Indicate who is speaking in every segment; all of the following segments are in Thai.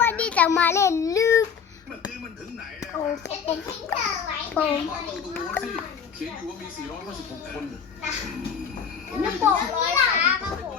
Speaker 1: วันนี้จะมาเล่นลึก
Speaker 2: เมื่อกี้มันถึงไหนแล้ว
Speaker 1: โอ้
Speaker 2: อะ
Speaker 1: ผม
Speaker 3: ทิ้งเธอไว้
Speaker 1: ผม
Speaker 4: เอาตรงโน้นสิเขียนอยู่ว่ามี456คน
Speaker 1: จะบอกนี่ล่ะ
Speaker 4: เป็นตัวหนึ่ง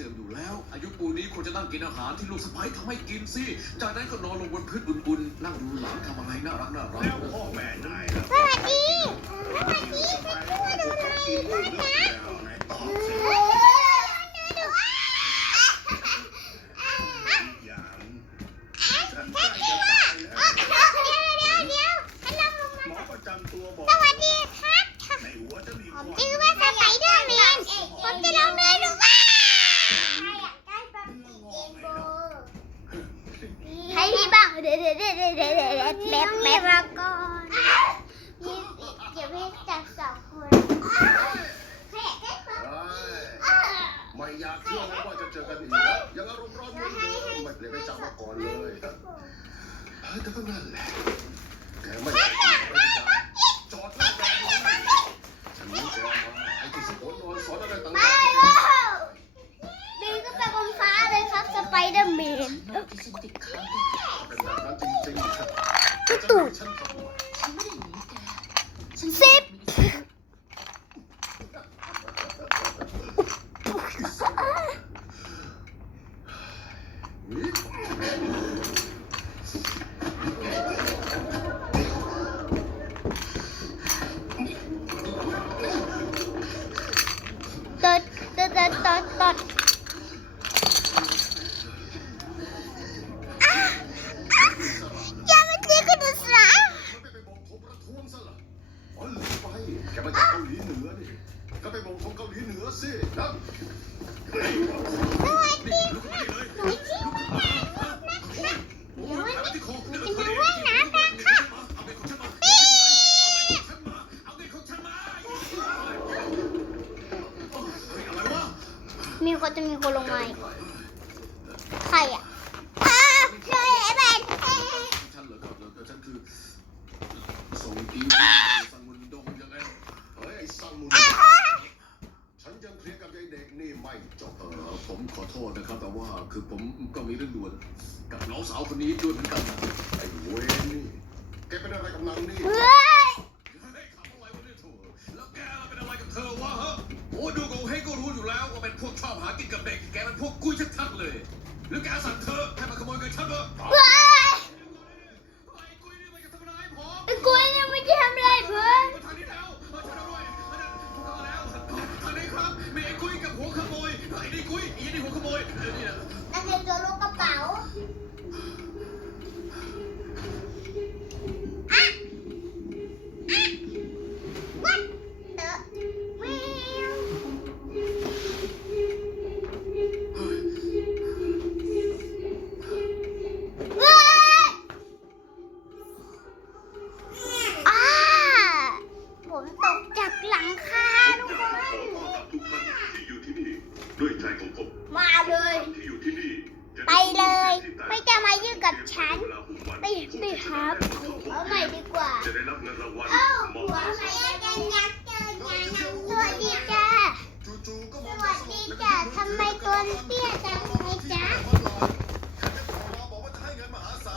Speaker 1: สื่อมอ
Speaker 2: ยู่
Speaker 1: แล้
Speaker 4: ว อายุปูนี้ควรจะนั่งกินอาหารที่ลูกสะใภ้ทำให้กินสิ จากนั้นก็นอนลงบนพื้นอุ่นๆนั่งดูหลังทำอะไรน่ารักน่ารัก
Speaker 2: แล้วพ่อแม่นายล่ะ
Speaker 1: สวัสดีสวัสดีฉันชื่อว่าโดราเอะ
Speaker 2: ไหนตอบสิ
Speaker 1: เฮ้ยดูอะ
Speaker 2: อีกอย่างฉันใกล้จะตายแล้ว
Speaker 1: เดี๋ยวเดี๋ยวเดี๋ยวให้เราลงมา
Speaker 2: หมอประจำตัวบอก
Speaker 1: สวัสดีครับ
Speaker 2: ในะ
Speaker 1: ผ
Speaker 2: ม
Speaker 1: มชื่อว่าสไปเดอร์แมนผมจะลองเดินดูว่าให้ พี่บ้างเดี๋ยวเดี๋ยวเดี๋ยวเดี๋ยวเดี๋ยวเดี๋ยวแป๊บแป๊บมาก่อนนี่เดี๋ยวพี่จับสองคนไม่
Speaker 5: อยากเชื่อเลยว่าจะเจอกันอีกแล้วยังอารมณ์ร้อนเหมือนเดิมไม่เปลี่ยนไปจากเมื่อก่อนเลยเฮ้ยแต่ก็นั่นแหละแกไม่ได้จอดแล้วฉันรู้แกมาไอ้ที่สะกดนอนสอนอะไรต่าง
Speaker 1: ๆบินก็ไปบนฟ้าเลยครับสไปเดอร์แมน
Speaker 5: แกมาจากเกาหลีเหนือนี่ก็ไปบอกผมเกาหลีเหนือสินะ
Speaker 1: สวัสดีหนูชื่อว่าเดี๋ยววันนี้จะไปว่ายน้ำกันค่ะปี๊ดมีคนจะมีคนลงมาอีกใครอะอ้าวช่วยไอ้แบน
Speaker 4: ฉันเหรอครับแล้วฉันคือส่งกิวสังมุนดงยังไง
Speaker 5: เฮ้ยไอ้ซังมุนฉันยังเคลียร์กับยายเด็กนี่ไม่จบ
Speaker 4: เออผมขอโทษนะครับ แต่ว่าคือ ผมก็มีเรื่องด่วนกับน้องสาวคนนี้ด้วยเหมือนกันนะ
Speaker 5: ไอ้เวรนี่แกเป็นอะไรกับนางนี่
Speaker 1: เฮ้ย
Speaker 4: เฮ้ยทำอะไรวะเนี่ยโถแล้วแกเป็นอะไรกับเธอวะฮะโอ้ดูโกเฮงก็รู้อยู่แล้วว่าเป็นพวกชอบหากินกับเด็ก แกเป็นพวกกุ้ยชัดๆเลย หรือแกสั่งเธอให้มาขโมยเงินฉันเหรอ
Speaker 1: เฮ้ย
Speaker 4: ไอ้กุ้ยนี่มันจะทำร้ายผม
Speaker 1: ไอ้กูเนี่ยไม่จะทำอะไรเพื่อน
Speaker 4: ทางนี้แล้วมาช่วยด้วยอันนั้นถูกต้องแล้วทางนี้ครับมีไอ้กุ้ยกับหัวขโมยไอ้นี่กุ้ยไอ้นี่หัวขโมยเออนี่นะ
Speaker 1: นักเรียนตัวลูกกระ เป๋ สวัสดีจ้า
Speaker 5: จู่ๆก็
Speaker 1: ส
Speaker 5: มอง
Speaker 1: วัสดีจ้าทำไมตัวเตี้ยจังไงจ๊ะ
Speaker 5: แค่จะขอรอบอกว่าจะให้เงินมหาศาล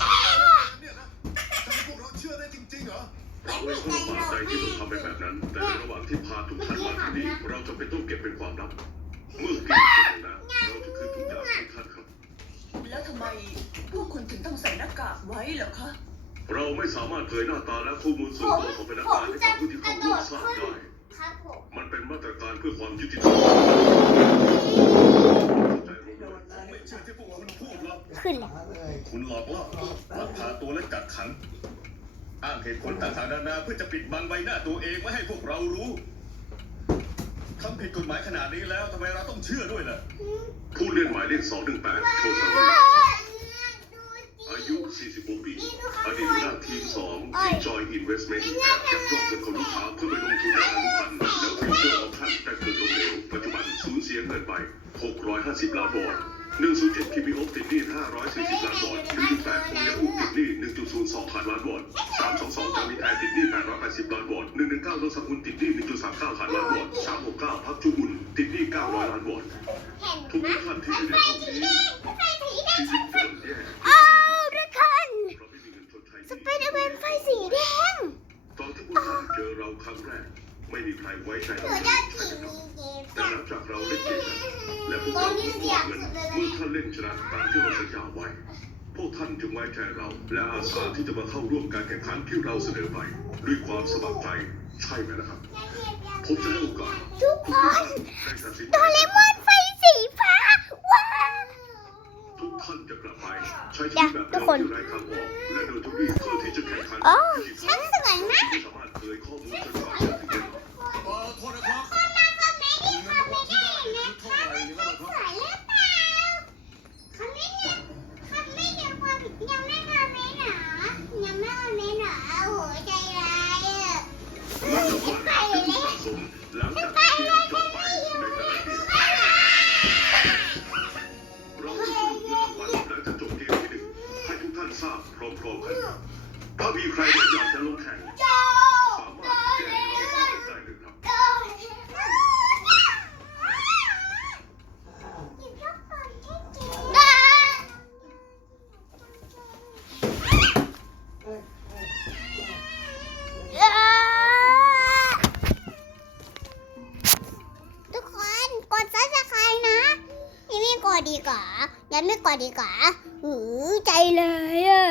Speaker 5: เนี่ยนะทำให้พวกเราเชื่อได้จริงๆเหรอ
Speaker 6: เราไม่ต้องสนใจที่ต้องทำไปแบบนั้น แต่ในระหว่างที่พาทุกท่านมาที่นี่เราจะเป็นต้องเก็บเป็นความลับ เมื่อเก็บเสร็จแล้วเราจะคืนทุกอย่างให้ท่านครับ
Speaker 7: แล้วทำไมพวกคุณถึงต้องใส่หน้ากากไว้เหรอคะ
Speaker 6: เราไม่สามารถเผยหน้าตาและข้อมูลส่วนตัวของพนักงานให้กับผู้ที่เข้าร่วมทราบได้
Speaker 1: ครับผม
Speaker 6: มันเป็นมาตรการเพื่อความยุติธรรมเข้าใจรู้ไหม
Speaker 2: ไม่เชื่อที่พวกคุณพูดหรอก
Speaker 1: ขึ้นแล้ว
Speaker 2: คุณหลอกล่อลักพาตัวและกักขัง อ้างเหตุผลต่างๆนานาเพื่อจะปิดบังใบหน้าตัวเองไม่ให้พวกเรารู้ทำผิดกฎหมายขนาดนี้แล้วทำไมเราต้องเชื่อด้วยล่ะ
Speaker 6: ผู้เล่นหมายเลข218โชว์ส
Speaker 1: เฮ้
Speaker 6: วรรค์
Speaker 1: ย
Speaker 6: อายุ 46 ปีอดีตหัวหน้าทีม2ทีมจอยอินเวสเมนต์แอบยักยอกเงินของลูกค้าเพื่อไปลงทุนในอนุพันธ์แล้วฟิวเจอร์ออปชั่นได้เกิดล้มเหลวปัจจุบันสูญเสียเงินไป 650 ล้านวอน107 PPO ติดหนี้540 ล้านวอน1.8คงยาอูติดหนี้1.02พันล้านวอน322กามิแทนติดหนี้880ล้านวอน119รถสกุลติดหนี้1.39พันล้านวอน369พักจูบุญติดหนี้900ล้านวอน
Speaker 1: เห็น
Speaker 6: ทุก
Speaker 1: ไหม
Speaker 6: ท่านที่
Speaker 1: ร
Speaker 6: อยู่
Speaker 1: ถ
Speaker 6: ใน
Speaker 1: ไฟ
Speaker 6: ห้อง
Speaker 1: สีแด
Speaker 6: นี้ ครั้ง
Speaker 1: แร
Speaker 6: ก ไม่มีใครไว้ใจเรา
Speaker 1: นู
Speaker 6: เลย
Speaker 1: จะ
Speaker 6: ใช่
Speaker 1: ขี่
Speaker 6: ไหมครับ
Speaker 1: มีเกม
Speaker 6: แต่
Speaker 1: จ้ะ
Speaker 6: หลังจากเราเล่นเกมกันและพวกเรา
Speaker 1: นี้
Speaker 6: ม
Speaker 1: เสีย
Speaker 6: องบเงิน
Speaker 1: เมื่
Speaker 6: อท่านเล่นชนะตามที่เราสัญญาไว้ พวกท่านจึงไว้ใจเรา และอาสาที่จะมาเข้าร่วมการแข่งขันที่เราเสนอไป ด้วยความสมัครใจใช่ไหมนะครับผมจะให้โอกาส
Speaker 1: ทุกค
Speaker 6: น
Speaker 1: โดเรมอนไฟสีฟ้า
Speaker 6: ทุกท่านจะกลับไปใช้ชี
Speaker 1: เดี๋
Speaker 6: วิ
Speaker 1: ยว
Speaker 6: ตแบบ
Speaker 1: ทุก
Speaker 6: เรา
Speaker 1: คน
Speaker 6: ที่ไร้ทางออกและโดยทุกที่เพื่อที่จะแข่งขัน
Speaker 1: โอ้
Speaker 6: ที่
Speaker 1: ฉันสวยมาก
Speaker 6: ไม่สามารถเผยข้อมูลจนกว่าจะถึงเวลา
Speaker 4: เออโทษนะครับ
Speaker 1: คนมาคอมเมนต์ที่คอมเมนต์ได้ไหม
Speaker 4: เท่าไหร่แล้วล่ะค
Speaker 1: ส
Speaker 4: รับ
Speaker 1: วยหรือเปล่าคอมเม มีใค
Speaker 6: รที่อยากจะลงแข่งสามารถแจ้งเราได้เลยครับ
Speaker 1: ทุกคนกดซับสไครต์นะยังไม่กดดีกว่ายังไม่กดดีกว่าหือใจเลยอะ